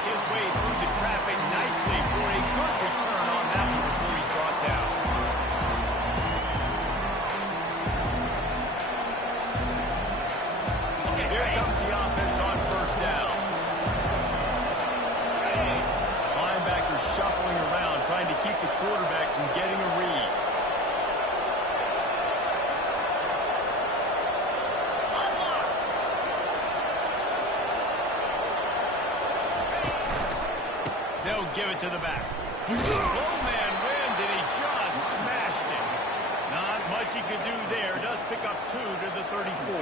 make his way through the traffic nicely for a good return on that one before he's brought down. Here comes the offense on first down. Linebackers shuffling around, trying to keep the quarterback from getting a read. They'll give it to the back. Low man wins, and he just smashed it. Not much he could do there. Does pick up 2 to the 34.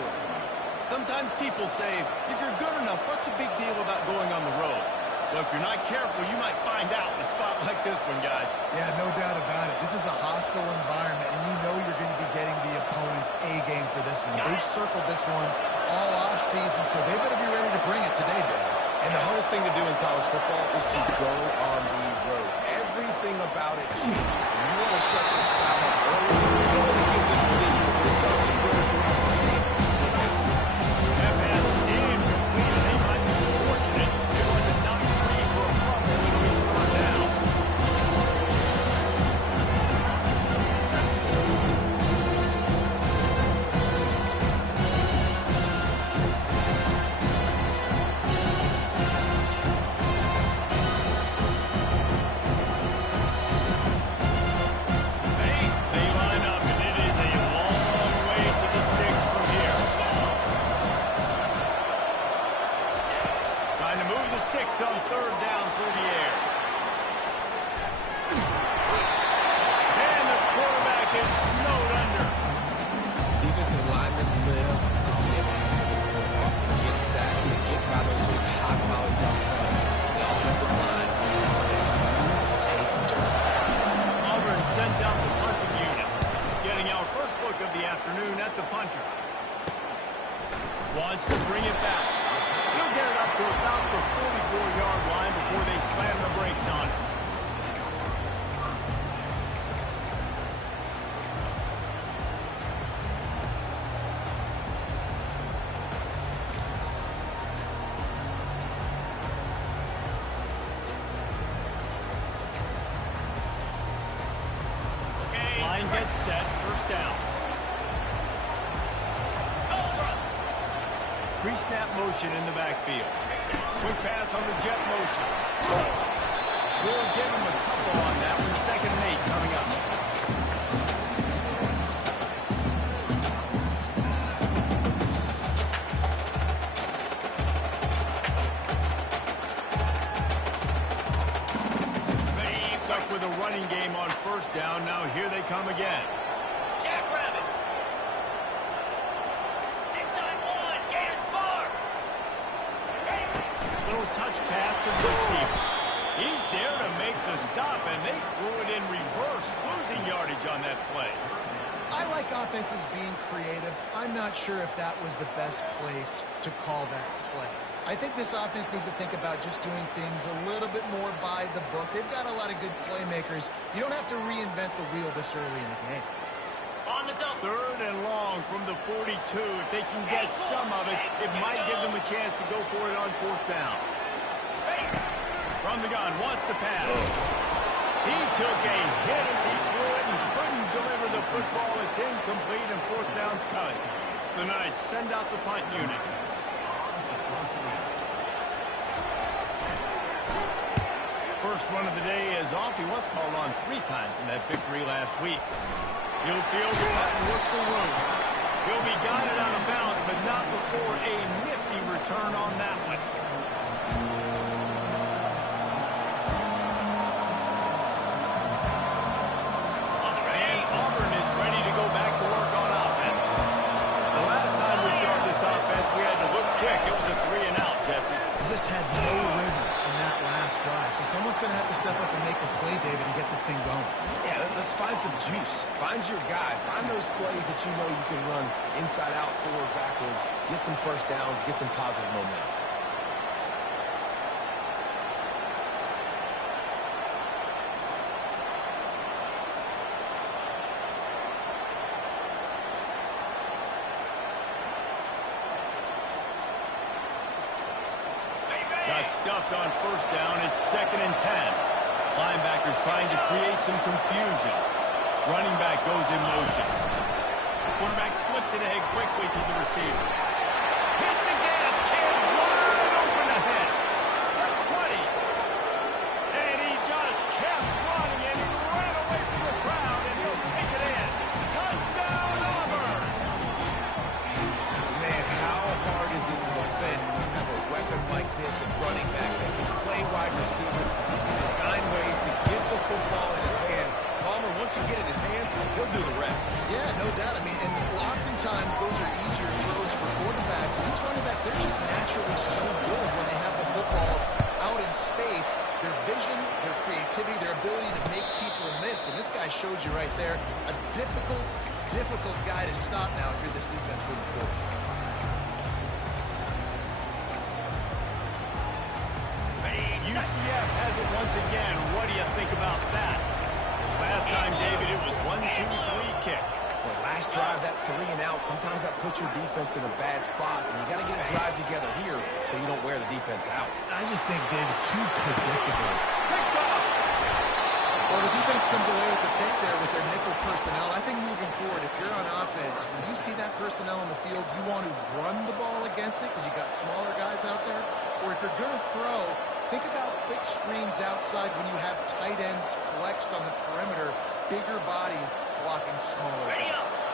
Sometimes people say, if you're good enough, what's the big deal about going on the road? Well, if you're not careful, you might find out in a spot like this one, guys. Yeah, no doubt about it. This is a hostile environment, and you know you're going to be getting the opponent's A game for this one. They've circled this one all offseason, so they better be ready to bring it today, Dave. And the hardest thing to do in college football is to go on the road. Everything about it changes. And you want to shut this crowd up early. You want to give them the lead because this starts to go throughout the game. That pass is incomplete, and they might be fortunate. It was enough free for a fumble to be brought down. On third down through the air. And the quarterback is snowed under. Defensive linemen live to get after the quarterback, to get sacks, to get by those big hot mollies up front. The offensive line can say, taste dirt. Auburn sends out the punting unit. Getting our first look of the afternoon at the punter. Wants to bring it back. He'll get it up to about the 44-yard line before they slam the brakes on it. Line gets set, first down. Pre-snap motion in the backfield. Quick pass on the jet motion. We'll give him a couple on that one. 2nd and 8 coming up. They stuck with a running game on first down. Now here they come again. Touch pass to the receiver. He's there to make the stop, and they threw it in reverse, losing yardage on that play. I like offenses being creative. I'm not sure if that was the best place to call that play. I think this offense needs to think about just doing things a little bit more by the book. They've got a lot of good playmakers. You don't have to reinvent the wheel this early in the game. On the double. 3rd and long from the 42. If they can get some of it, it might give them a chance to go for it on 4th down. From the gun, wants to pass. He took a hit as he threw it and couldn't deliver the football. It's incomplete and 4th down's coming. The Knights send out the punt unit. First run of the day is off. He was called on 3 times in that victory last week. He'll field the punt and look for room. He'll be guided out of bounds, but not before a nifty return on that one. Someone's going to have to step up and make a play, David, and get this thing going. Yeah, let's find some juice. Find your guy. Find those plays that you know you can run inside out, forward, backwards. Get some first downs. Get some positive momentum. Got get stuffed on first down. It's 2nd and 10. Linebackers trying to create some confusion. Running back goes in motion. Quarterback flips it ahead quickly to the receiver. Hit the gas, kid. Wide open ahead. The 20. And he just kept running, and he ran away from the crowd, and he'll take it in. Touchdown, Auburn. Man, how hard is it to defend when you have a weapon like this at running back that can play wide receiver, design ways to get the football in his hand? Palmer, once you get it in his hands, he'll do the rest. Yeah, no doubt. I mean, and oftentimes those are easier throws for quarterbacks. And these running backs, they're just naturally so good when they have the football out in space. Their vision, their creativity, their ability to make people miss. And this guy showed you right there a difficult guy to stop now if you're this defense moving forward. UCF has it once again. What do you think about that? Last time, David, it was 1-2-3 kick. Well, last drive, that 3 and out, sometimes that puts your defense in a bad spot, and you got to get a drive together here so you don't wear the defense out. I just think, David, too predictable. Picked off. Well, the defense comes away with the pick there with their nickel personnel. I think moving forward, if you're on offense, when you see that personnel on the field, you want to run the ball against it because you got smaller guys out there. Or if you're going to throw, think about quick screens outside when you have tight ends flexed on the perimeter, bigger bodies blocking smaller guys.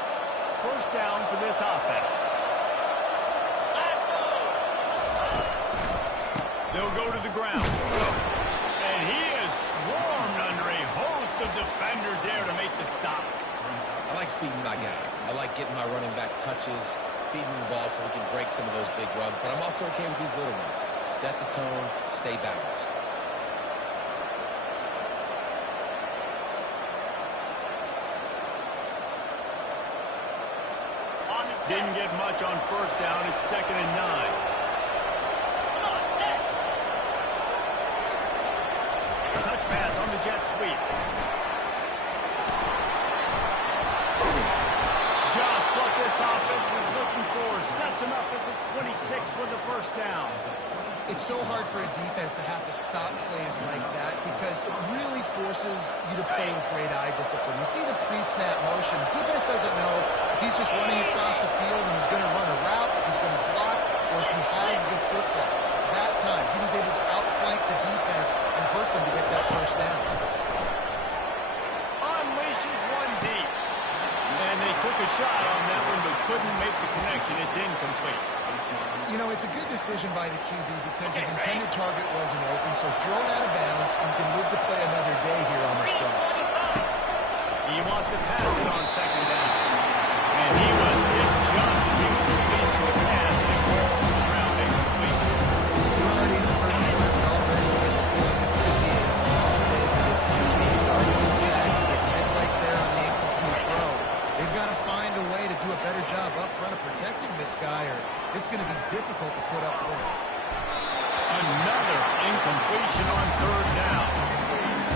First down for this offense. They'll go to the ground. And he is swarmed under a host of defenders there to make the stop. I like feeding my guy. I like getting my running back touches, feeding the ball so he can break some of those big runs. But I'm also okay with these little ones. Set the tone, stay balanced. Didn't get much on first down. It's 2nd and 9. Touch pass on the jet sweep. Just what this offense was looking for. Sets him up at the 26 with the first down. It's so hard for a defense to have to stop plays like that because it really forces you to play with great eye discipline. You see the pre-snap motion. Defense doesn't know if he's just running across the field and he's going to run a route, he's going to block, or if he has the football. That time, he was able to outflank the defense and hurt them to get that first down. Unleashes one deep. And they took a shot on that one but couldn't make the connection. It's incomplete. You know, it's a good decision by the QB because his intended target wasn't open, so throw it out of bounds and can live to play another day here on this drive. He wants to pass it on 2nd down. And he was hit just as he was releasing the pass, and it rolls to the ground incomplete. We're already in the first quarter, already with the feeling this could be a long day for this QB. He's already been sacked. He gets hit right there on the incomplete throw. They've got to find a way to do a better job up front of protecting this guy, or it's going to be difficult to put up points. Another incompletion on 3rd down.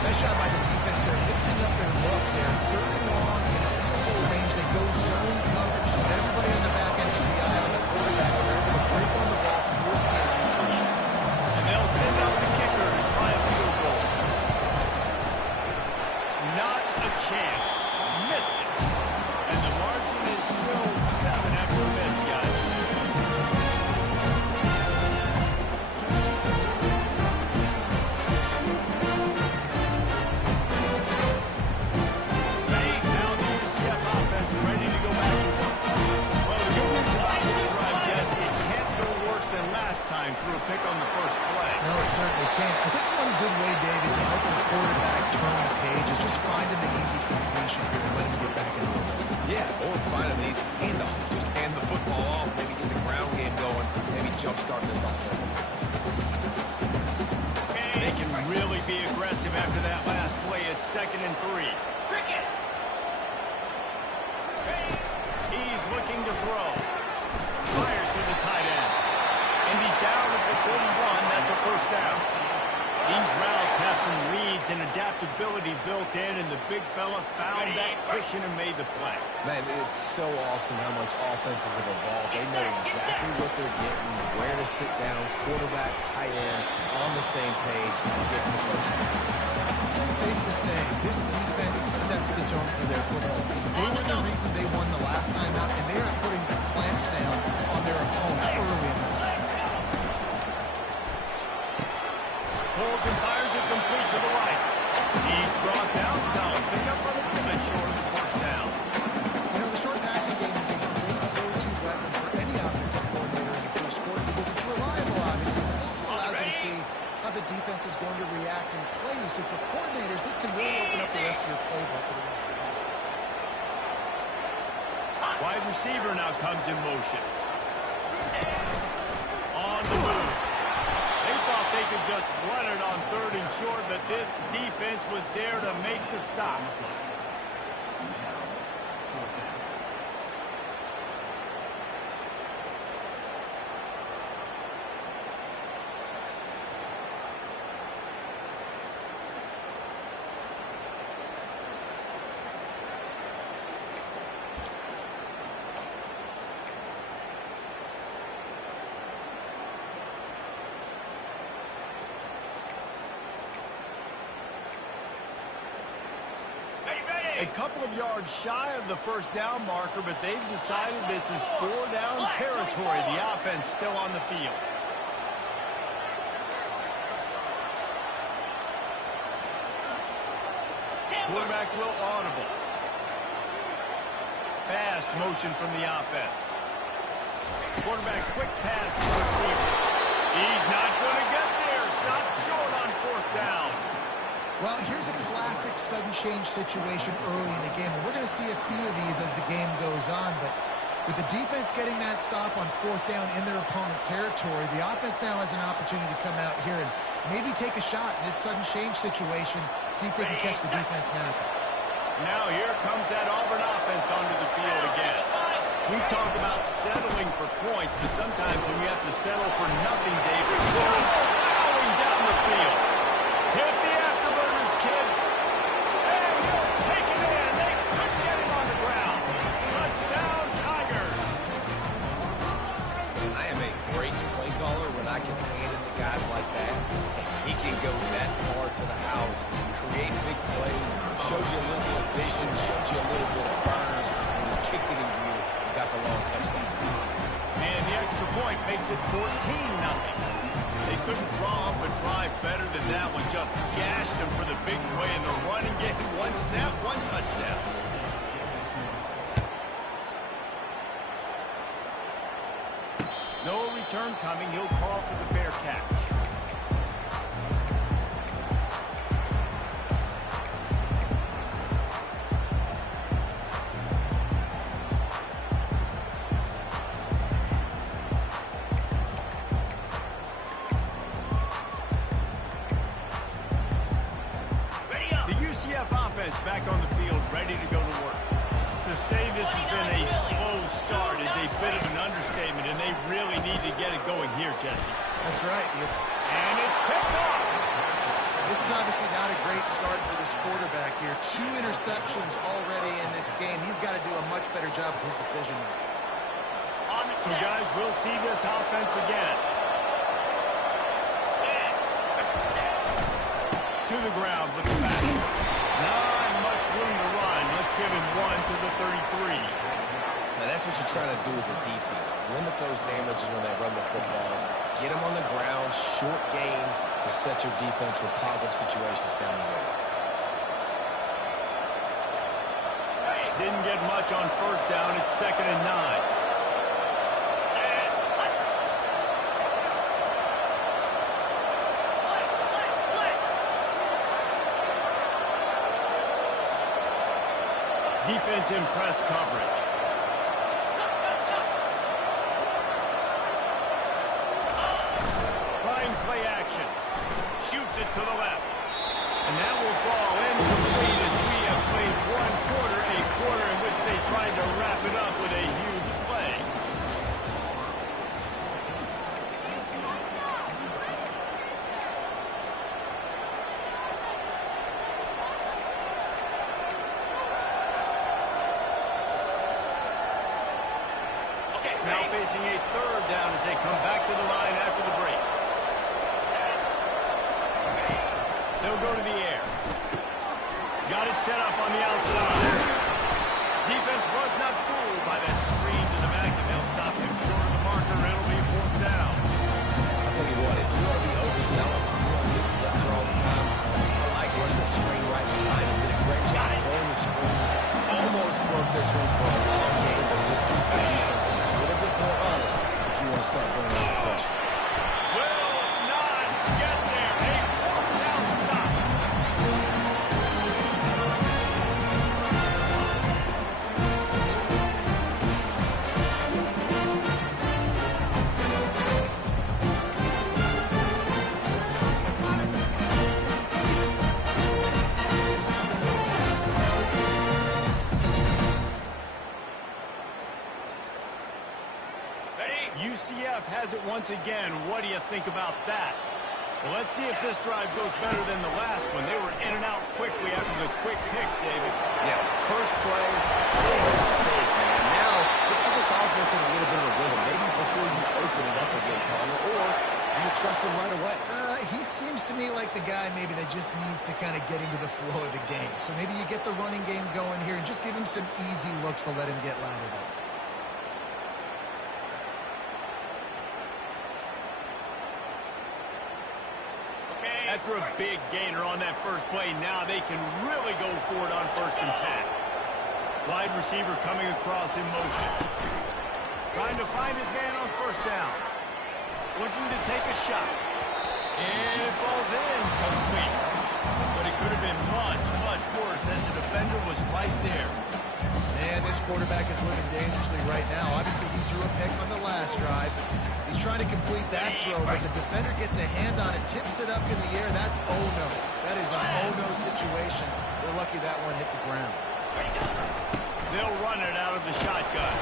Nice job by the defense. They're mixing up their look. They're 3rd and long in field goal range. They go zone coverage, so everybody on the back end has the eye on the quarterback. They're able to break on the ball, force the incompletion. And they'll send out the kicker to try a field goal. Not a chance. Missed it. And the margin is still 7 after a miss, guys. Now the UCF offense ready to go back to work. Well, the good news about this drive, Jesse, it can't go worse than last time through a pick on the first play. No, it certainly can't. I think one good way, David, to help a quarterback turn the page is just find him an easy completion here and let him get back into it. Yeah, or find an easy handoff. Just hand the football off, maybe get the ground game going, maybe jumpstart this offense. They can really be aggressive after that last play. It's 2nd and 3. He's looking to throw. Fires to the tight end. And he's down at the 41. That's a first down. These routes have some reads and adaptability built in, and the big fella found that cushion and made the play. Man, it's so awesome how much offenses have evolved. They know exactly what they're getting, where to sit down, quarterback, tight end, on the same page, and gets the first one. Safe to say, this defense sets the tone for their football team. They were the reason they won the last time out, and they are putting the clamps down on their opponent early in this one. Pulls and fires it complete to the right. He's brought down. Solid pickup, but a little bit short of the first down. You know, the short passing game is a great go-to weapon for any offensive coordinator in the first quarter because it's reliable, obviously, but it also allows you to see how the defense is going to react and play. So for coordinators, this can really open up the rest of your playbook for the rest of the game. Wide receiver now comes in motion. On the move. They thought they could just run it on 3rd and short, but this defense was there to make the stop. A couple of yards shy of the first down marker, but they've decided this is 4-down territory. The offense still on the field. Quarterback will audible. Fast motion from the offense. Quarterback quick pass to the receiver. He's not going to get there. Stopped short on 4th down. Well, here's a classic sudden change situation early in the game. And we're going to see a few of these as the game goes on. But with the defense getting that stop on 4th down in their opponent territory, the offense now has an opportunity to come out here and maybe take a shot in this sudden change situation, see if they can catch the defense napping. Now here comes that Auburn offense onto the field again. We talk about settling for points, but sometimes when you have to settle for nothing, David, just plowing down the field. Hit the afterburners, kid. And he'll take it in. They couldn't get him on the ground. Touchdown, Tigers. I am a great play caller when I can hand it to guys like that. And he can go that far to the house, create big plays, shows you a little bit of vision, shows you a little bit of burns. When he kicked it in gear, he got the long touchdown. And the extra point makes it 14-0. They couldn't draw up a drive better than that one. Just gashed them for the big play in the running game. One snap, one touchdown. No return coming. He'll call for the fair catch. Back on the field, ready to go to work. To say this has been a slow start is a bit of an understatement, and they really need to get it going here, Jesse. That's right. And it's picked off. This is obviously not a great start for this quarterback here. 2 interceptions already in this game. He's got to do a much better job with his decision making. So, guys, we'll see this offense again. To the ground with the back. Not much room to run. Let's give him 1 to the 33. Now, that's what you're trying to do as a defense. Limit those damages when they run the football. Get them on the ground, short gains to set your defense for positive situations down the road. Didn't get much on 1st down. It's 2nd and 9. Defense in press coverage. Trying play action. Shoots it to the left. And that will fall incomplete as we have played 1 quarter, a quarter in which they tried to wrap it up with a huge play. facing a third down as they come back to the line after the break. They'll go to the air. Got it set up on the outside. Defense was not fooled by that screen to the back, and they'll stop him short of the marker. It'll be fourth down. I'll tell you what, if you want to be overzealous, you want to get the blitzer all the time, I like running the screen right behind him. Did a great job throwing the screen. Almost broke this one for a long game, but just keeps the defense a little bit more honest if you want to start bringing out the pressure. Will not get there. A fourth down stop. UCF has it once again. What do you think about that? Well, let's see if this drive goes better than the last one. They were in and out quickly after the quick pick, David. Yeah, first play, big mistake, man. Now, let's get this offense in a little bit of a rhythm. Maybe before you open it up again, Palmer, or do you trust him right away? He seems to me like the guy maybe that just needs to kind of get into the flow of the game. So maybe you get the running game going here and just give him some easy looks to let him get lathered up. After a big gainer on that first play, now they can really go for it on 1st and 10. Wide receiver coming across in motion. Trying to find his man on 1st down. Looking to take a shot. And it falls in complete. But it could have been much, much worse as the defender was right there. Man, this quarterback is living dangerously right now. Obviously, he threw a pick on the last drive. He's trying to complete that throw, but the defender gets a hand on it, tips it up in the air. That's oh-no. That is an oh-no situation. They're lucky that one hit the ground. They'll run it out of the shotgun.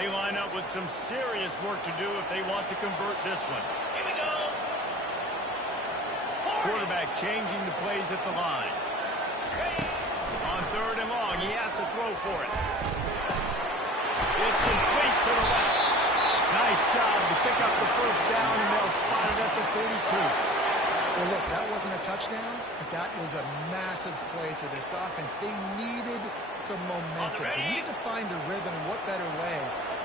They line up with some serious work to do if they want to convert this one. Quarterback changing the plays at the line. On 3rd and long, he has to throw for it. It's complete to the left. Nice job to pick up the 1st down, and they'll spot it at the 42. Well, look, that wasn't a touchdown, but that was a massive play for this offense. They needed some momentum. They needed to find a rhythm, and what better way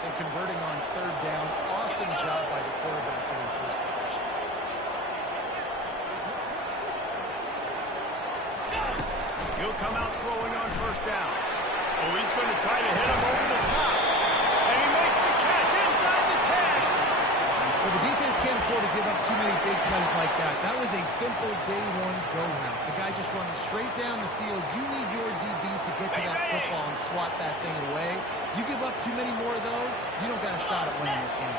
than converting on 3rd down. Awesome job by the quarterback getting first possession. He'll come out throwing on 1st down. Oh, he's going to try to hit him over the top. And he makes the catch inside the 10. Well, the defense can't afford to give up too many big plays like that. That was a simple day one go route. The guy just running straight down the field. You need your DBs to get to that football and swat that thing away. You give up too many more of those, you don't got a shot at winning this game.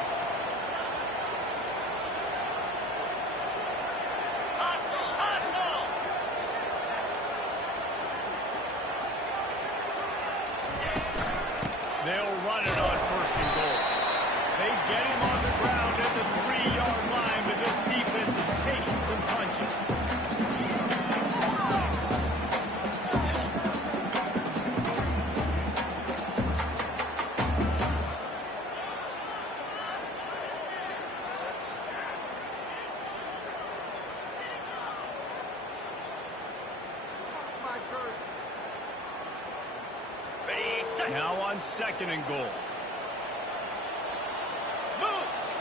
They'll run it on 1st and goal. They get him on the ground at the 3-yard line, but this defense is taking some punches. Now on 2nd and goal. Moves.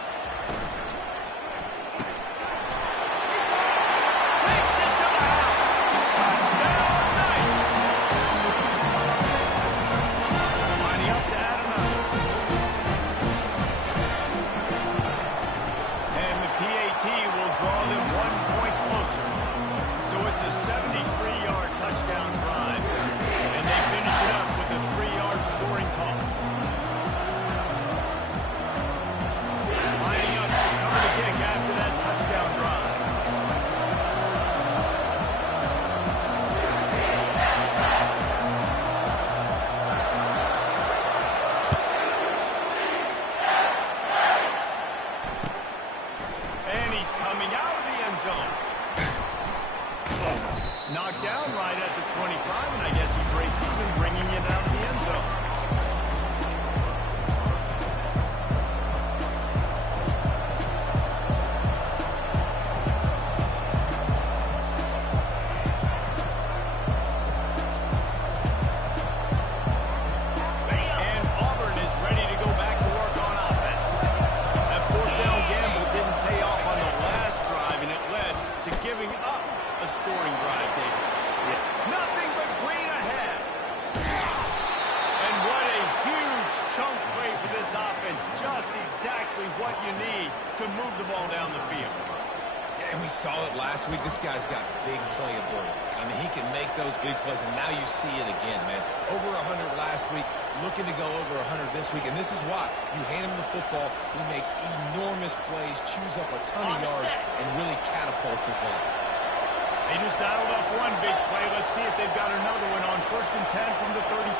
Takes it to the house. Touchdown, Knights. Lining up to add another. And the PAT will draw them 1 point closer. So it's a 73-yard touchdown drive. And they finish it up with a 3-yard scoring toss. at the 25, and I guess he breaks even, bringing it out of the end zone. And Auburn is ready to go back to work on offense. That fourth down gamble didn't pay off on the last drive, and it led to giving up a scoring drive, David. Nothing but green ahead. And what a huge chunk play for this offense. Just exactly what you need to move the ball down the field. Yeah, and we saw it last week. This guy's got big playability. I mean, he can make those big plays, and now you see it again, man. Over 100 last week, looking to go over 100 this week, and this is why. You hand him the football, he makes enormous plays, chews up a ton of yards, and really catapults this offense. They just dialed up one big play. Let's see if they've got another one on 1st and 10 from the 35.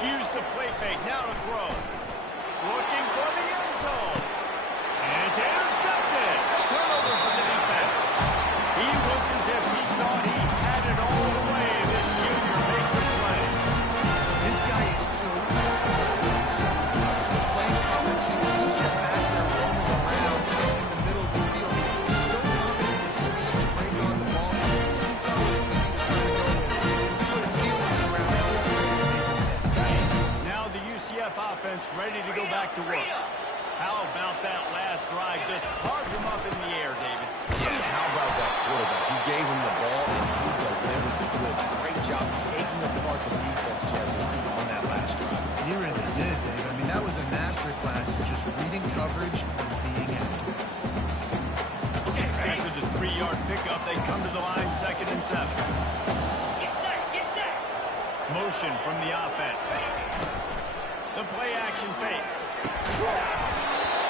Use the play fake. Now to throw. Looking for the end zone. And it's intercepted. A turnover for the defense. He looked as if he thought he had it all the way, and this junior makes a play. This guy is so comfortable in certain coverage. They're playing cover two. He's just back there roaming around in the middle of the field. He's so confident in his speed to break on the ball. As soon as he saw what he was trying to go with, he put his heel on the ground and celebrated and made it. Now the UCF offense ready to go back to work. How about that last drive? Just carved him up in the air, David. Yeah, how about that quarterback? You gave him the ball, and he delivered the goods. Great job taking apart the defense, Jesse, on that last drive. He really did, Dave. I mean, that was a masterclass in just reading coverage and being accurate. After the 3-yard pickup, they come to the line 2nd and 7. Get set. Motion from the offense. The play action fake.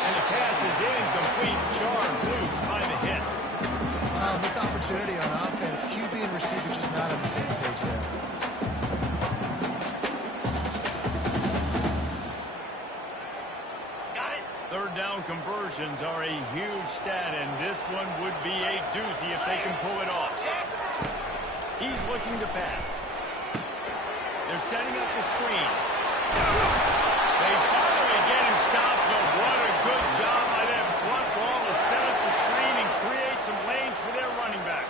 And the pass is incomplete. Charmed loose by the hit. Missed opportunity on offense. QB and receiver just not on the same page there. Got it. 3rd down conversions are a huge stat, and this one would be a doozy if they can pull it off. He's looking to pass. They're setting up the screen. They finally get him stopped, but what a good job by that front ball to set up the screen and create some lanes for their running back.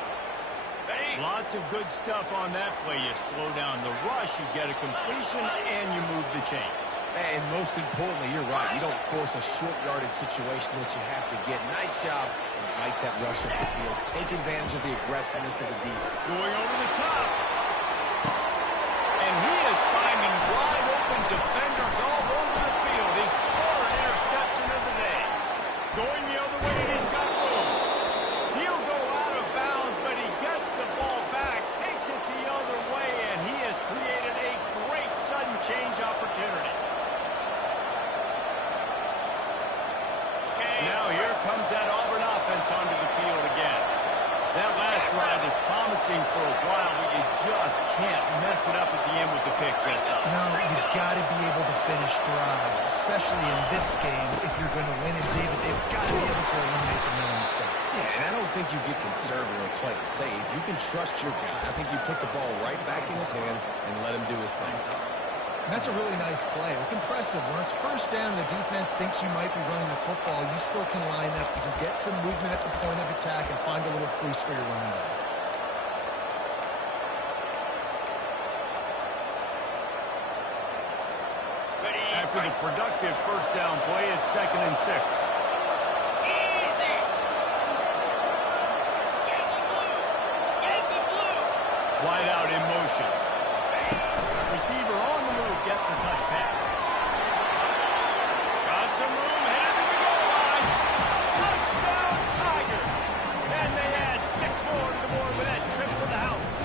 Lots of good stuff on that play. You slow down the rush, you get a completion, and you move the chains. And most importantly, you're right. You don't force a short yardage situation that you have to get. Nice job. Invite that rush up the field. Take advantage of the aggressiveness of the defense. Going over the top. And he is finding wide open defenders all over the field. His 3rd interception of the day. Going the other way, and he's got room. He'll go out of bounds, but he gets the ball back, takes it the other way, and he has created a great sudden change opportunity. Now here comes that Auburn offense onto the field again. That last drive was promising for a while, but you just can't mess it up at the end with the pick, Jesse. No, you've got to be able to finish drives, especially in this game if you're going to win. And David, they've got to be able to eliminate the middle mistakes. Yeah, and I don't think you get conservative or play it safe. You can trust your guy. I think you put the ball right back in his hands and let him do his thing. And that's a really nice play. It's impressive. When it's 1st down, the defense thinks you might be running the football. You still can line up. You can get some movement at the point of attack and find a little crease for your running back. After the productive 1st down play, it's 2nd and 6. Easy. Get the blue. Wide out in motion. Receiver on the move gets the touch pass. Got some room, headed to the goal line. Touchdown, Tigers. And they add 6 more to the board with that trip to the house.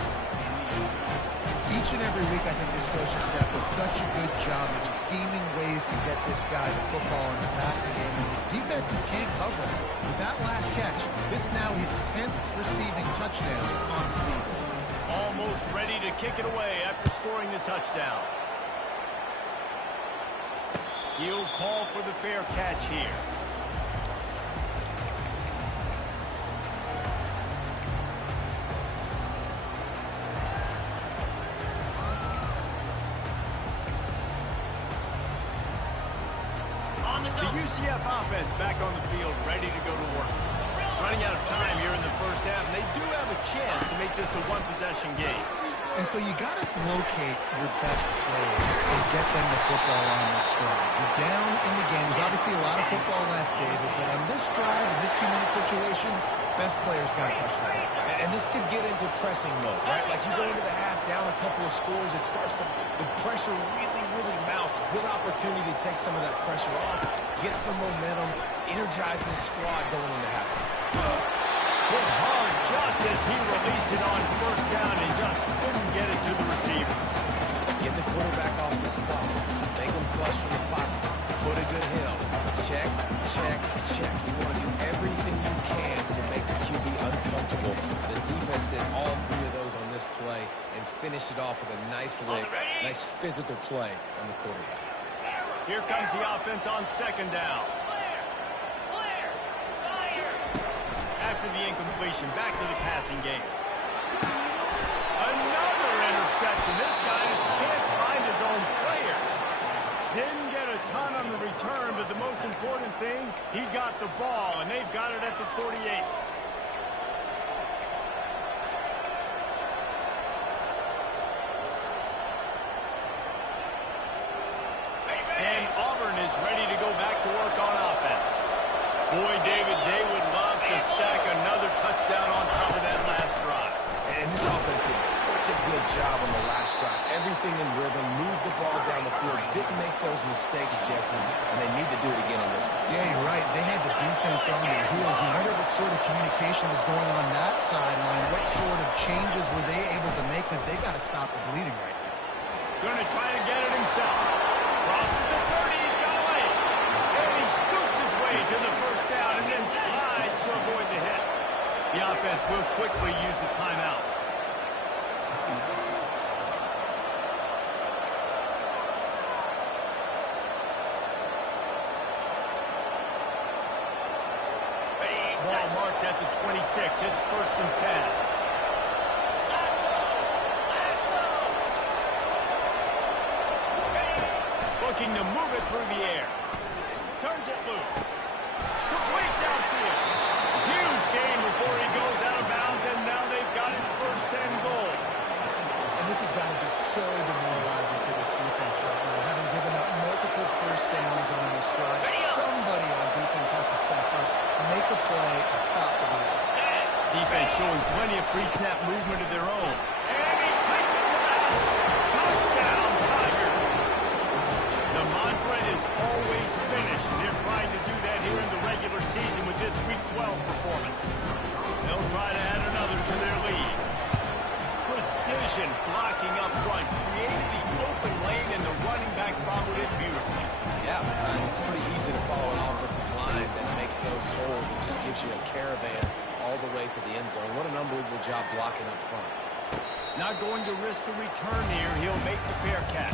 Each and every week, I think this coaching staff does such a good job of scheming ways to get this guy the football in the passing game. And the defenses can't cover him. With that last catch, this is now his 10th receiving touchdown on the season. Almost ready to kick it away after scoring the touchdown. He'll call for the fair catch here. UCF offense back on the field, ready to go to work. Running out of time here in the first half, and they do have a chance to make this a one-possession game. And so you got to locate your best players and get them the football on this drive. You're down in the game. There's obviously a lot of football left, David, but on this drive, in this 2-minute situation, best players got to touch the ball. And this could get into pressing mode, right? Like you go into the half down a couple of scores, it starts to, the pressure really mounts. Good opportunity to take some of that pressure off, get some momentum, energize this squad going into halftime. Hit hard just as he released it on first down and just couldn't get it to the receiver. Get the quarterback off the spot. Make him flush from the pocket. Put a good hill. Check. You want to do everything you can to make the QB uncomfortable. The defense did all three of those on this play and finished it off with a nice lick, nice physical play on the quarterback. Here comes the offense on second down. After the incompletion, back to the passing game. Another interception. This guy just can't find his own players. Didn't get a ton on the return, but the most important thing, he got the ball, and they've got it at the 48. And Auburn is ready to go back to work on offense. Boy, David, they would love to stack another touchdown on top of that last drive. And this offense did such a good job on the last drive. Everything in rhythm, moved the ball down the field, didn't make those mistakes, Jesse, and they need to do it again on this one. Yeah, you're right. They had the defense on their heels. You wonder what sort of communication was going on that sideline. What sort of changes were they able to make, because they got to stop the bleeding right now. Going to try to get it himself. Crosses the 30, he's got away. And he scoots his way to the first down and then slides to avoid the hit. The offense will quickly use the timeout. Ball marked at the 26. It's 1st and 10. Looking to move it through the air. Turns it loose. Complete downfield. Huge gain before he goes out of bounds, and now they've got it 1st and goal. And this has got to be so demoralizing for this defense right now, having given up multiple first downs on this drive. Somebody on defense has to step up, make a play, and stop the run. Defense showing plenty of pre-snap movement of their own. And he takes it to the house. Touchdown, Tigers. The mantra is always finish, and they're trying to do that here in the regular season with this Week 12 performance. They'll try to add another to their lead. Precision blocking up front, created the open lane, and the running back followed it beautifully. Yeah, it's pretty easy to follow an offensive line that makes those holes and just gives you a caravan all the way to the end zone. What an unbelievable job blocking up front. Not going to risk a return here. He'll make the fair catch.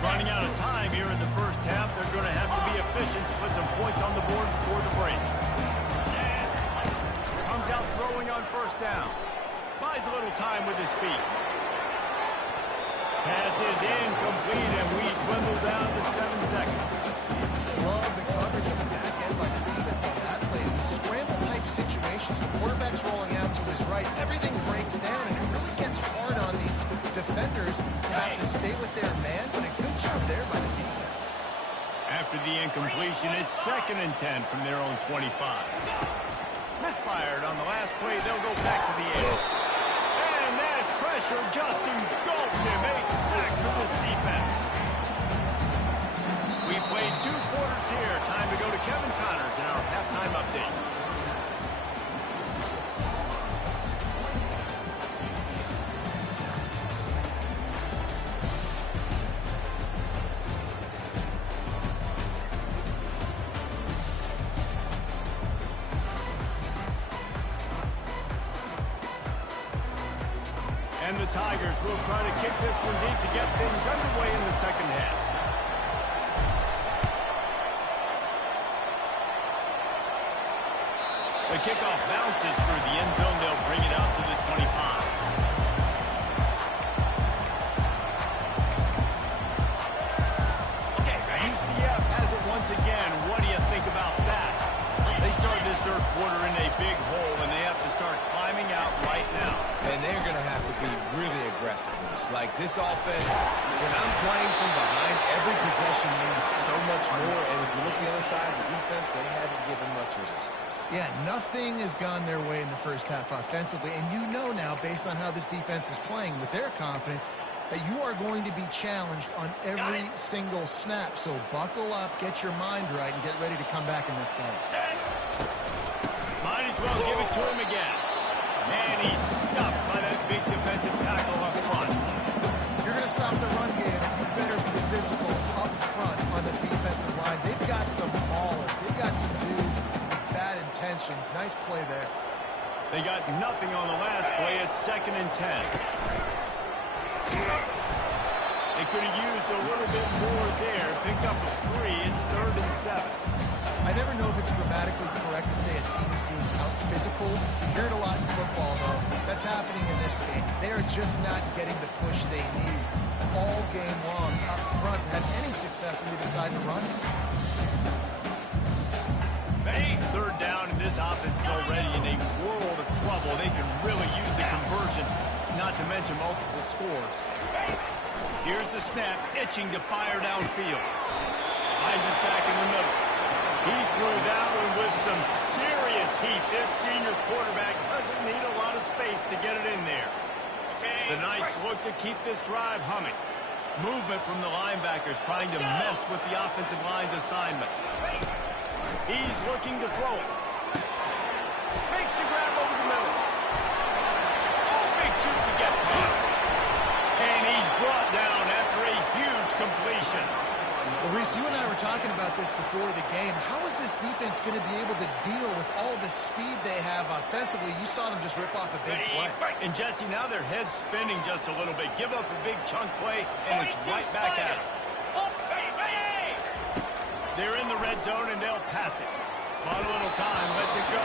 Running out of time here in the first half. They're going to have to be efficient to put some points on the board before the break. Comes out throwing on 1st down. Buys a little time with his feet. Pass is incomplete, and we dwindle down to 7 seconds. Love the coverage on the back end by the defense on that play. In scramble-type situations, the quarterback's rolling out to his right. Everything breaks down, and it really gets hard on these defenders to have to stay with their man, but a good job there by the defense. After the incompletion, it's 2nd and 10 from their own 25. Misfired on the last play. They'll go back to the air. And that pressure just engulfed him. A sack for this defense. We played 2 quarters here. Time to go to Kevin Connors in our halftime update. And the Tigers will try to kick this one deep to get things underway in the second half. The The kickoff bounces through the end zone. They'll bring it out to the 25. Okay, ready? UCF has it once again. What do you think about that? They started this third quarter in a big hole, and they have to start climbing out right now. And they're going to have to be really aggressive with this. Like this offense, when I'm playing from behind, every possession means so much more. And if you look the other side, the defense, they haven't given much resistance. Yeah, nothing has gone their way in the first half offensively. And you know now, based on how this defense is playing with their confidence, that you are going to be challenged on every single snap. So buckle up, get your mind right, and get ready to come back in this game. Might as well give it to him again. Man, he's stuffed by that big defensive tackle up front. If you're going to stop the run game, you better be physical up front on the defensive line. They've got some ballers. They've got some dudes with bad intentions. Nice play there. They got nothing on the last play. It's 2nd and 10. They could have used a little bit more there. Picked up a 3. It's 3rd and 7. I never know if it's grammatically correct to say a team is being out-physical. You hear it a lot in football, though. That's happening in this game. They are just not getting the push they need all game long up front to have any success when they decide to run. Ready? 3rd down, and this offense is already in a world of trouble. They can really use a conversion, not to mention multiple scores. Here's the snap, itching to fire downfield. Finds us back in the middle. He threw that one with some serious heat. This senior quarterback doesn't need a lot of space to get it in there. Okay. The Knights look to keep this drive humming. Movement from the linebackers trying to mess with the offensive line's assignments. He's looking to throw it. Makes the grab over the middle. Oh, big chute to get past. And he's brought down after a huge completion. Well, Reese, you and I were talking about this before the game. How is this defense going to be able to deal with all the speed they have offensively? You saw them just rip off a big play. And Jesse, now their head's spinning just a little bit. Give up a big chunk play, and it's right back at them. Ready! They're in the red zone, and they'll pass it. Bought a little time, lets it go.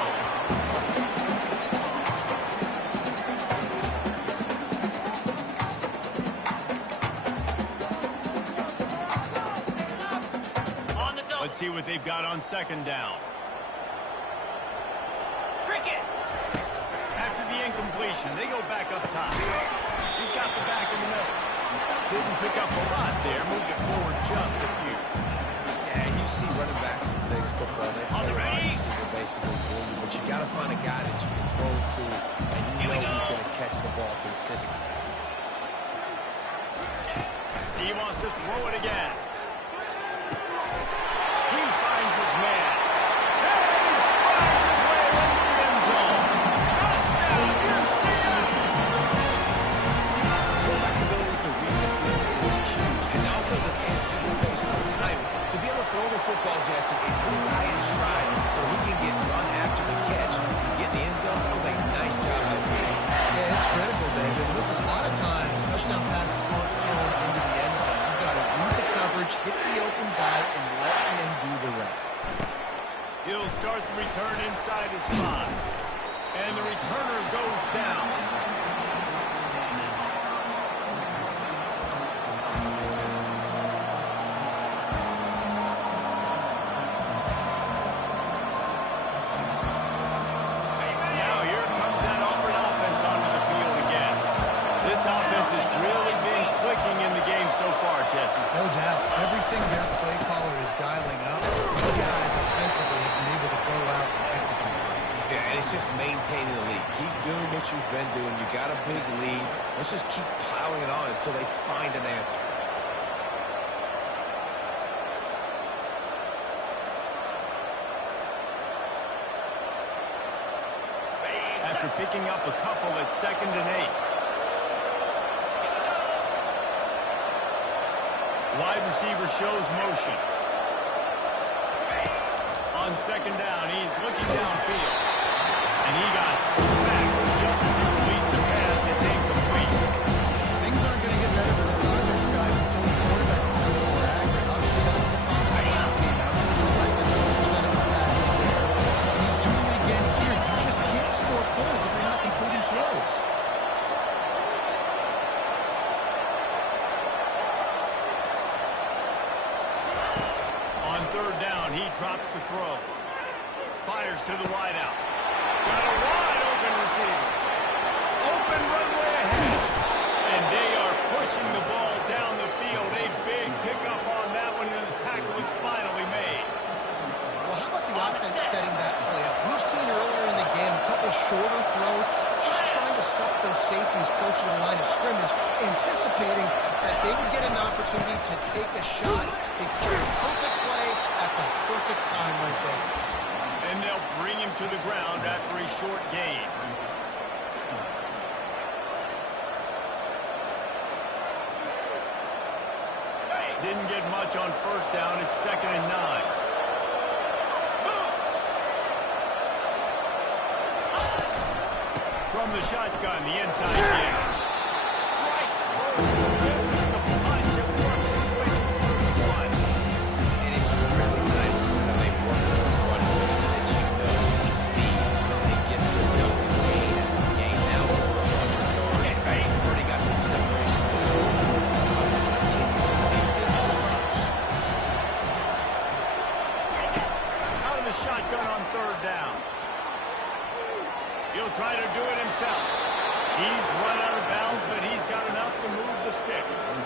On the double. Let's see what they've got on 2nd down. Cricket. After the incompletion, they go back up top. He's got the back in the middle. Didn't pick up a lot there. Moved it forward just a few. Yeah, you see running backs in today's football, they play wide receiver basically for you, but you got to find a guy that you can throw it to, and you know he's going to catch the ball consistently. He wants to throw it again. He finds his man. And he strides his way into the end zone. Touchdown, UCF! Quarterback's abilities to read the field is huge, and also the anticipation of time to be able to throw the football, Jesse, and hit a guy in stride so he can get run after the catch and get in the end zone. That was a nice job by him. Yeah, it's critical, David. Listen, a lot of times, touchdown passes aren't thrown into the end zone. You've got to read the coverage, hit the open guy, and let him do the rest. He'll start the return inside his 5. And the returner goes down. Now here comes that Auburn offense onto the field again. This offense has really been clicking in the game so far, Jesse. No doubt. Everything their play caller is dialing up, the guys offensively have been able to go out and execute. Yeah, and it's just maintaining the lead. Keep doing what you've been doing. You got a big lead. Let's just keep piling it on until they find an answer. After picking up a couple at 2nd and 8. Wide receiver shows motion. On 2nd down, he's looking downfield. And he got smacked just as he released the pass. It's incomplete. Things aren't going to get better for this offense, guys, until the quarterback becomes more accurate. Obviously, that was the problem last game. Less than 50% of his passes there. And he's doing it again here. he drops the throw. Fires to the wideout. Got a wide open receiver. Open runway ahead. And they are pushing the ball down the field. A big pickup on that one, and the tackle is finally made. Well, how about the offense setting that play up? We've seen earlier in the game a couple shorter throws, just trying to suck those safeties closer to the line of scrimmage, anticipating that they would get an opportunity to take a shot. They called a perfect play at the perfect time right there. And they'll bring him to the ground after a short gain. Didn't get much on first down. It's 2nd and 9. From the shotgun, the inside kick. Strikes first. Delivers the punch. It works its way to the first one. And it's really nice to have a workhorse running back that you know you can feed and get the double gain after gain now over 100 yards. We've already got some separation this week. Continue to feed this rush. Out of the shotgun on 3rd down. He'll try to do it himself. He's run out of bounds, but he's got enough to move the sticks.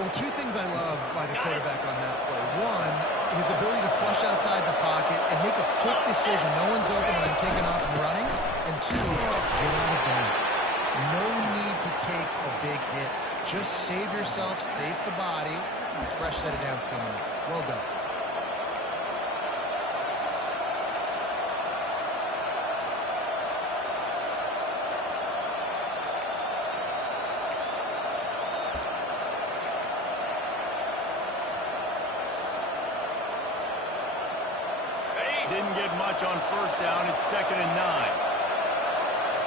Well, 2 things I love by the quarterback on that play. 1, his ability to flush outside the pocket and make a quick decision. No one's open and I'm taking off and running. And 2, get out of bounds. No need to take a big hit. Just save yourself, save the body. Fresh set of downs coming up. Well done. Didn't get much on first down. It's 2nd and 9.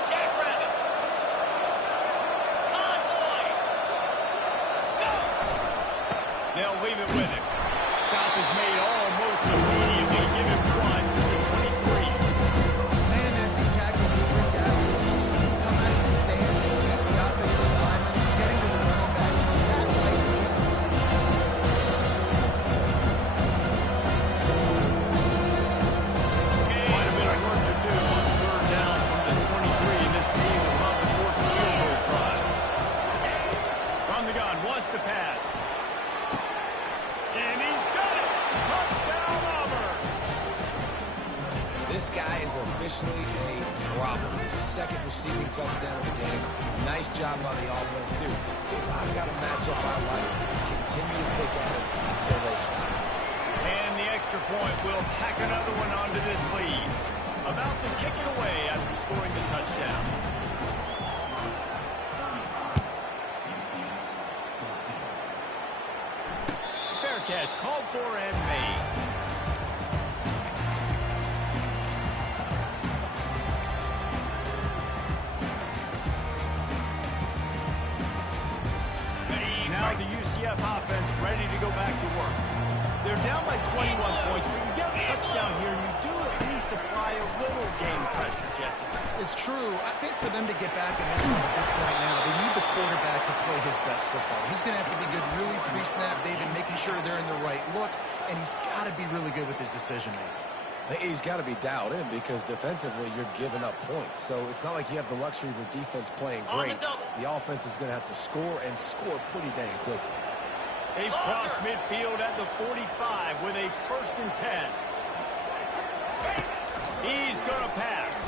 Jackrabbit. Convoy. Go. They'll leave it with him. Stop is made almost immediately. Give him 1 to the 23. Man, that D-tackle's a freak out. Just see him come out of the stance and beat the offensive lineman, getting to the running back. That like wins. Quite a bit of work to do on 3rd down from the 23, and this team will have to force a field goal try. From the gun, wants to pass. And he's got it! Touchdown, Auburn! This guy is officially a problem. His 2nd receiving touchdown of the game. Nice job on the offense, dude. If I've got a matchup I like, continue to pick at it until they stop. And the extra point will tack another one onto this lead. About to kick it away after scoring the touchdown. Fair catch, called for and made. Now the UCF offense ready to go back to work. They're down by 21 points, but you get a touchdown here, and you do at least apply a little game pressure, Jesse. It's true. I think for them to get back in this one at this point now, they need the quarterback to play his best football. He's going to have to be good really pre-snap. They've been making sure they're in the right looks, and he's got to be really good with his decision-making. He's got to be dialed in because defensively you're giving up points. So it's not like you have the luxury of your defense playing great. The offense is going to have to score and score pretty dang quickly. They've crossed midfield at the 45 with a 1st and 10. He's going to pass.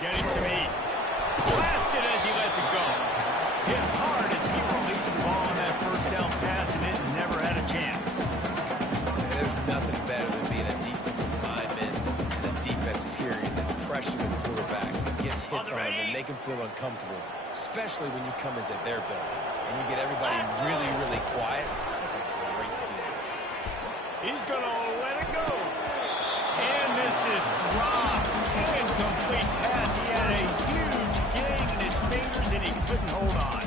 Getting some heat. Blasted as he lets it go. Hit hard as he released the ball on that 1st down pass, and it never had a chance. There's nothing better than being a defensive lineman and a defense period that pressure the quarterback, that gets hits on him, and make him feel uncomfortable, especially when you come into their building and you get everybody really, really quiet. That's a great feeling. He's going to let it go. And this is dropped. Incomplete pass. He had a huge gain in his fingers, and he couldn't hold on.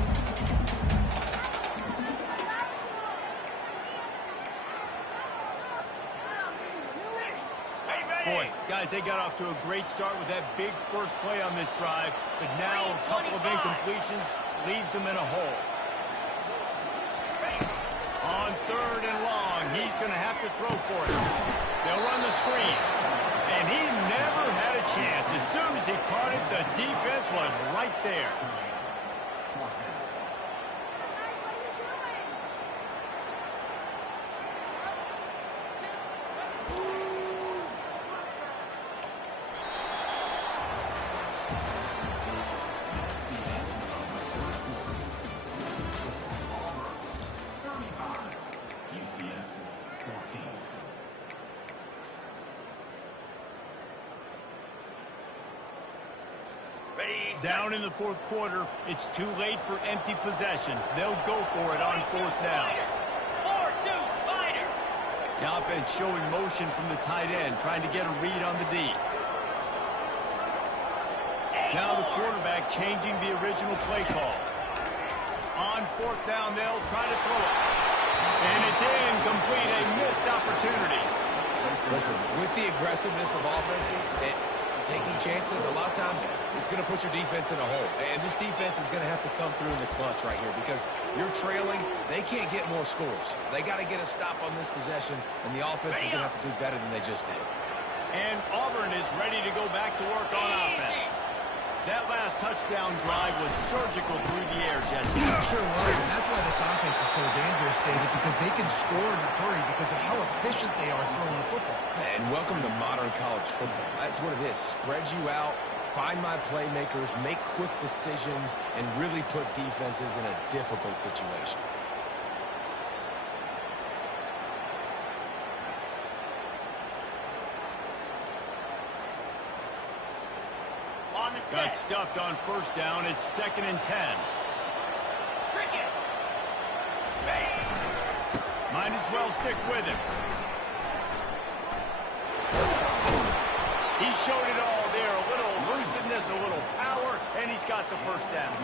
Boy, guys, they got off to a great start with that big first play on this drive, but now a couple of incompletions leaves them in a hole. On 3rd and long, he's going to have to throw for it. They'll run the screen. And he never had a chance. As soon as he caught it, the defense was right there. Down in the 4th quarter, it's too late for empty possessions. They'll go for it on 4th down. 4-2 Spider. The offense showing motion from the tight end, trying to get a read on the D. Now the quarterback changing the original play call. On 4th down, they'll try to throw it. And it's incomplete, a missed opportunity. Listen, with the aggressiveness of offenses and taking chances, a lot of times it's going to put your defense in a hole. And this defense is going to have to come through in the clutch right here because you're trailing. They can't get more scores. They got to get a stop on this possession, and the offense is going to have to do better than they just did. And Auburn is ready to go back to work on offense. That last touchdown drive was surgical through the air, Jesse. It sure was, and that's why this offense is so dangerous, David, because they can score in a hurry because of how efficient they are throwing the football. And welcome to modern college football. That's what it is. Spread you out, find my playmakers, make quick decisions, and really put defenses in a difficult situation. Got stuffed on 1st down. It's 2nd and 10. Cricket. Might as well stick with him. He showed it all there. A little elusiveness, a little power, and he's got the 1st down.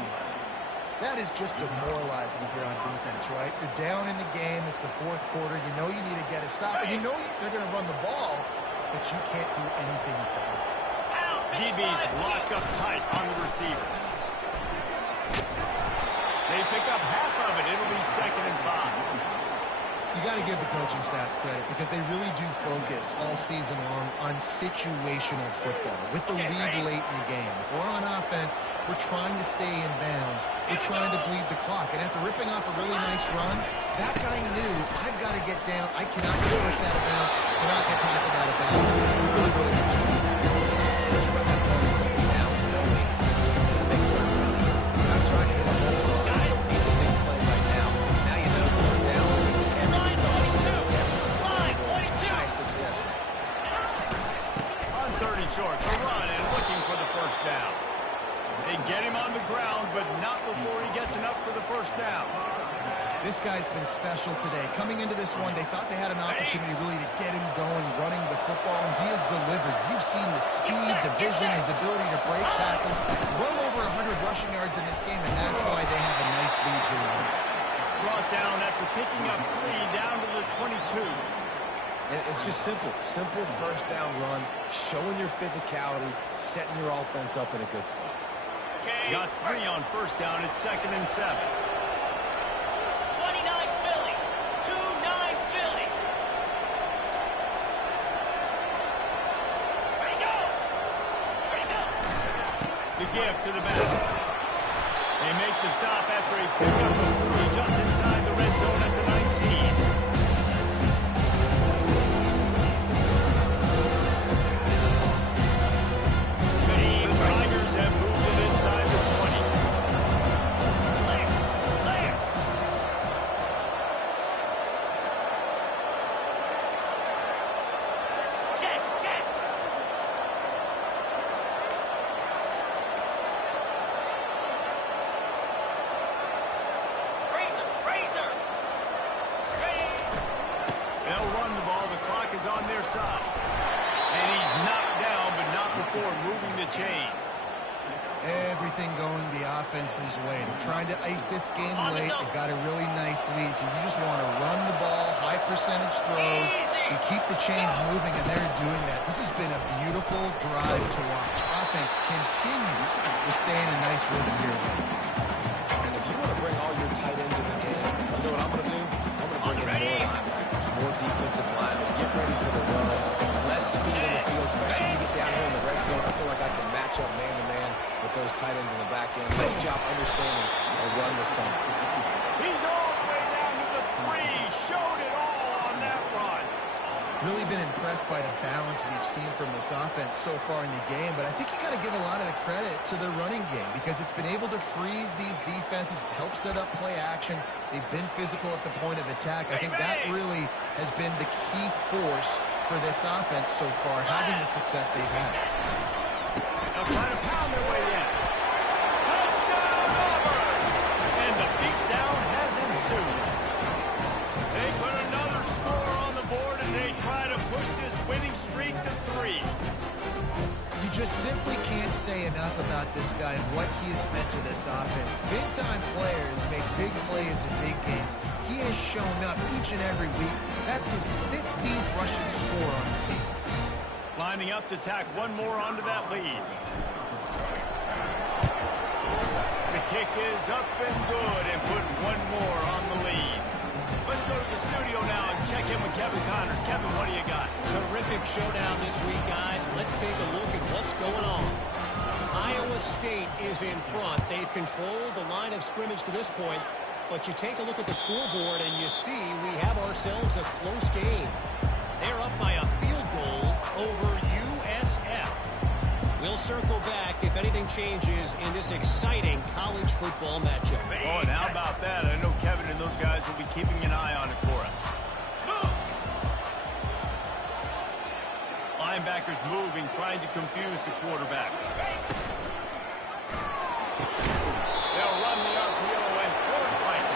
That is just demoralizing if you're on defense, right? You're down in the game. It's the 4th quarter. You know you need to get a stop. And you know they're going to run the ball, but you can't do anything about it. DB's locked up tight on the receivers. They pick up half of it. It'll be 2nd and 5. You got to give the coaching staff credit because they really do focus all season long on situational football with the lead late in the game. If we're on offense, we're trying to stay in bounds. We're trying to bleed the clock. And after ripping off a really nice run, that guy knew, I've got to get down. I cannot get pushed out of bounds. Cannot get tackled out of bounds. Really, really good job. Short to run and looking for the 1st down. They get him on the ground, but not before he gets enough for the 1st down. This guy's been special today. Coming into this one, they thought they had an opportunity really to get him going, running the football, and he has delivered. You've seen the speed, the vision, his ability to break tackles, well over 100 rushing yards in this game, and that's why they have a nice lead here. Brought down after picking up 3 down to the 22. And it's just simple 1st down run, showing your physicality, setting your offense up in a good spot. Got 3 on 1st down. It's 2nd and 7. 29 Philly. 2-9 Philly. Ready go. Ready go. The give to the back. They make the stop after a pickup of 3 just inside the red zone at the 19. Everything going the offense's way. They're trying to ice this game late. They got a really nice lead, so you just want to run the ball, high percentage throws, and keep the chains moving, and they're doing that. This has been a beautiful drive to watch. Offense continues to stay in a nice rhythm here. And if you want to bring all your tight ends in the game, you know what I'm going to do? I'm going to bring understanding a run was coming. He's all the way down to the 3. Showed it all on that run. Really been impressed by the balance we've seen from this offense so far in the game, but I think you got to give a lot of the credit to the running game because it's been able to freeze these defenses, help set up play action. They've been physical at the point of attack. I think that really has been the key force for this offense so far, having the success they've had. Now trying to pound their way in. Touchdown, Auburn! And the beatdown has ensued. They put another score on the board as they try to push this winning streak to 3. You just simply can't say enough about this guy and what he has meant to this offense. Big-time players make big plays in big games. He has shown up each and every week. That's his 15th rushing score on the season. Lining up to tack one more onto that lead. The kick is up and good and put one more on the lead. Let's go to the studio now and check in with Kevin Connors. Kevin, what do you got? Terrific showdown this week, guys. Let's take a look at what's going on. Iowa State is in front. They've controlled the line of scrimmage to this point, but you take a look at the scoreboard and you see we have ourselves a close game. They're up by a field goal over USF. We'll circle back if anything changes in this exciting college football matchup. Oh, and how about that? I know Kevin and those guys will be keeping an eye on it for us. Linebackers moving, trying to confuse the quarterback. They'll run the RPO and forward fight.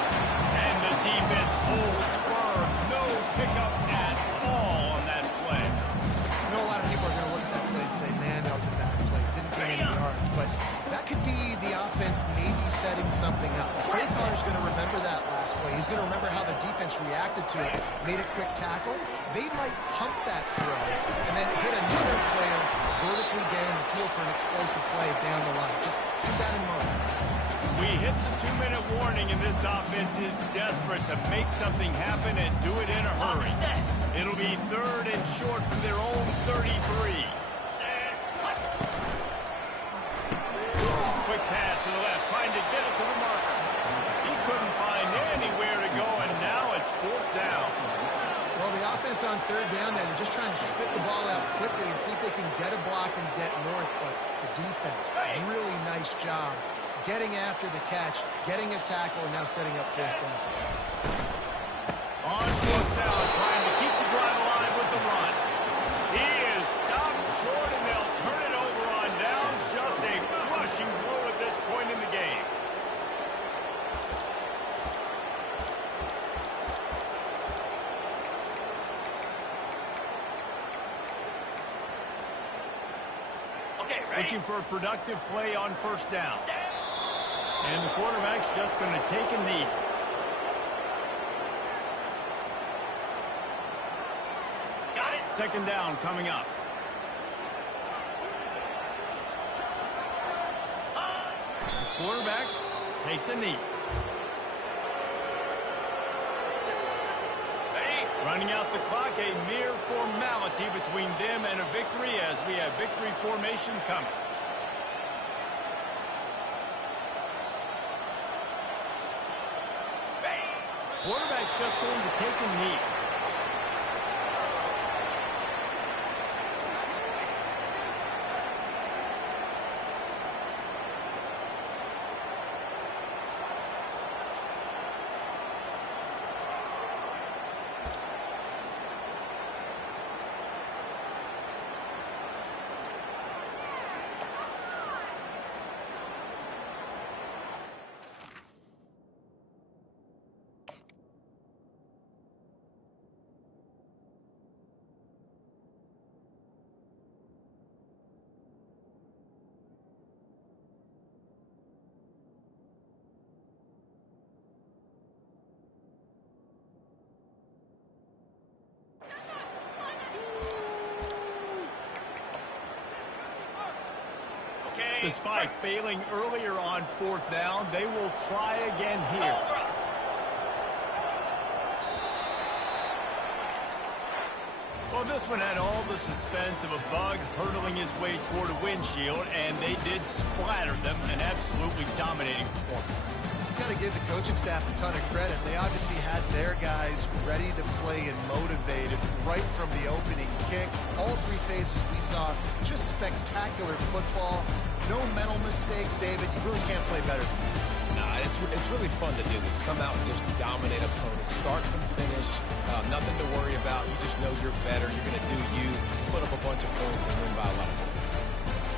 And the defense holds firm. No pickup at all on that play. I know a lot of people are going to look at that play and say, man, that was a bad play. Didn't get any yards. But that could be the offense maybe setting something up. The play caller's going to remember that last play. He's going to remember how the defense reacted to it, made a quick tackle. They might pump that throw and then hit another player vertically down the field for an explosive play down the line. Just keep that in mind. We hit the 2-minute warning, and this offense is desperate to make something happen and do it in a hurry. It'll be 3rd and short from their own 33. Quick pass to the left, trying to get it to the marker. He couldn't find anywhere to go, and now it's 4th down. Well, the offense on 3rd down there, they're just trying to spit the ball out quickly and see if they can get a block and get north. But the defense, really nice job getting after the catch, getting a tackle, and now setting up 4th down. On 4th down, trying to keep the drive alive with the run. He is stopped short, and they'll turn it over on downs. Just a crushing blow at this point in the game. Looking for a productive play on 1st down. And the quarterback's just going to take a knee. Got it. 2nd down coming up. The quarterback takes a knee. Running out the clock, a mere formality between them and a victory as we have victory formation coming. Quarterback's just going to take a knee. Despite failing earlier on 4th down, they will try again here. Well, this one had all the suspense of a bug hurtling his way toward a windshield, and they did splatter them, an absolutely dominating performance. Got to give the coaching staff a ton of credit. They obviously had their guys ready to play and motivated right from the opening kick. All three phases we saw just spectacular football. No mental mistakes, David. You really can't play better than that. Nah, it's really fun to do this. Come out and just dominate opponents. Start from finish. Nothing to worry about. You just know you're better. You're going to do you. Put up a bunch of points and win by a lot of points.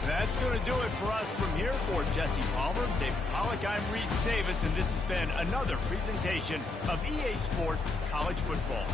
That's going to do it for us from here. For Jesse Palmer, David Pollack, I'm Reese Davis, and this has been another presentation of EA Sports College Football.